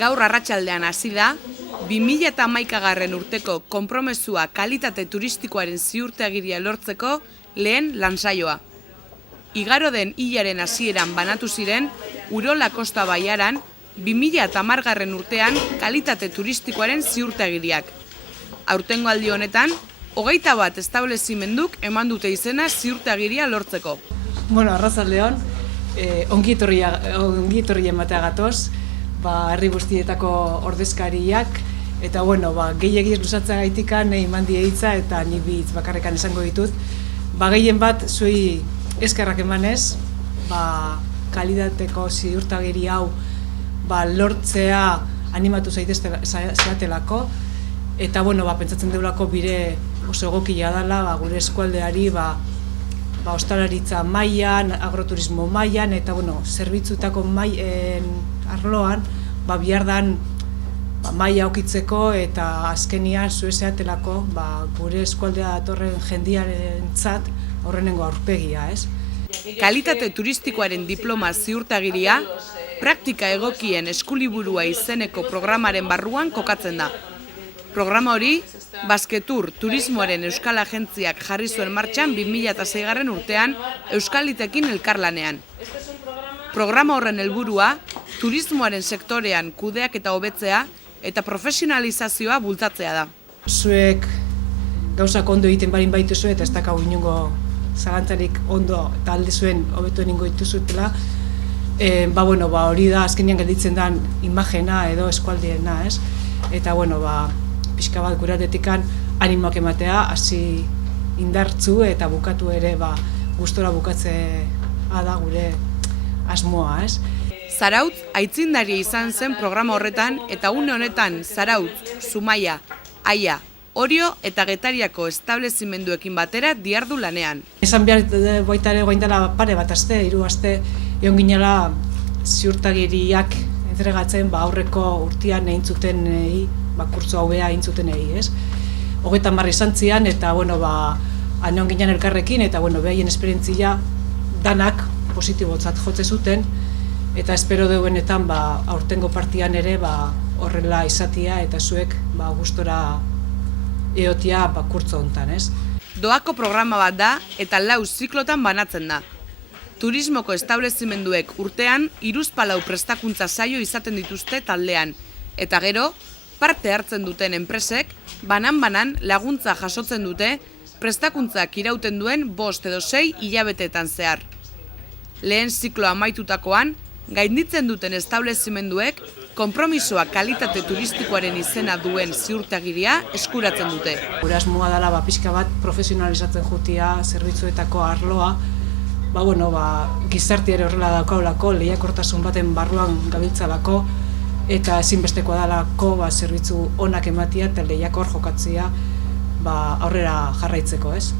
Gaur arratsaldean hasi da 2011 urteko konpromezua kalitate turistikoaren ziurtagiria lortzeko lehen lansaioa. Igaro den hilaren hasieran banatu ziren Urola Kosta Baiaran 2010 urtean kalitate turistikoaren ziurtagiriak. Aurtengo aldi honetan, 21 establezimenduk eman dute izena ziurtagiria lortzeko. Arratsaldeon, ongi etorri ematea gatoz, herri guztietako ordezkariak, eta gehiegi luzatzea gaitikan eman die hitza eta ni bi hitz bakarrekan esango ditut. Gehien bat zuei eskerrak emanez, kalitateko ziurtagiri hau lortzea animatu zaiteztelako, eta pentsatzen deulako bire oso egokia dela gure eskualdeari ostalaritza mailan, agroturismo mailan eta zerbitzutako arloan behar dan maila okitzeko eta azkenian zuezeatelako gure eskualdea datorren jendiarentzat aurrenengo aurpegia, ez? Kalitate turistikoaren diploma ziurtagiria praktika egokien eskuliburua izeneko programaren barruan kokatzen da. Programa hori, Basketur Turismoaren Euskal Agentziak jarri zuen martxan 2006 urtean Euskalitekin elkarlanean. Programa horren helburua, turismoaren sektorean kudeaketa hobetzea eta profesionalizazioa bultzatzea da. Zuek gauzak ondo egiten barin baituzu eta ez dakau inongo zalantzarik ondo eta alde zuen hobetu egingo dituzutela, hori da azkenean gelditzen den imagena edo eskualdiena, ez? Eta pixka bat gure aldetikan animoak ematea, hasi indartzu eta bukatu ere gustora bukatzea da gure asmoa, ez? Zarautz aitzindaria izan zen programa horretan eta une honetan Zarautz, Zumaia, Aia, Orio eta Getariako establezimenduekin batera dihardu lanean. Esan behar baita ere dela pare bat aste, 3 aste, egon ginela ziurtagiriak entregatzen aurreko urtean egin zutenei, kurtso haubea egin zutenei, ez? 30 izan zian eta aneon ginen elkarrekin eta behaien esperientzia danak positibotzat jotze zuten eta espero deuenetan aurtengo partian ere horrela izatia eta zuek gustora eotia kurtso hontan, ez? Doako programa bat da eta 4 ziklotan banatzen da. Turismoko establezimenduek urtean hiruzpalau prestakuntza saio izaten dituzte taldean, eta gero, parte hartzen duten enpresek, banan-banan laguntza jasotzen dute prestakuntzak irauten duen 5 edo 6 hilabeteetan zehar. Lehen zikloa amaitutakoan, gainditzen duten establezimenduek konpromisoa kalitate turistikoaren izena duen ziurtagiria eskuratzen dute. Gure asmoa dela pixka bat profesionalizatzen jutia zerbitzuetako arloa, gizarti ere horrela daukaulako, lehiakortasun baten barruan gabiltzalako, eta ezinbestekoa dalako zerbitzu onak ematia eta lehiakor jokatzea aurrera jarraitzeko, ez?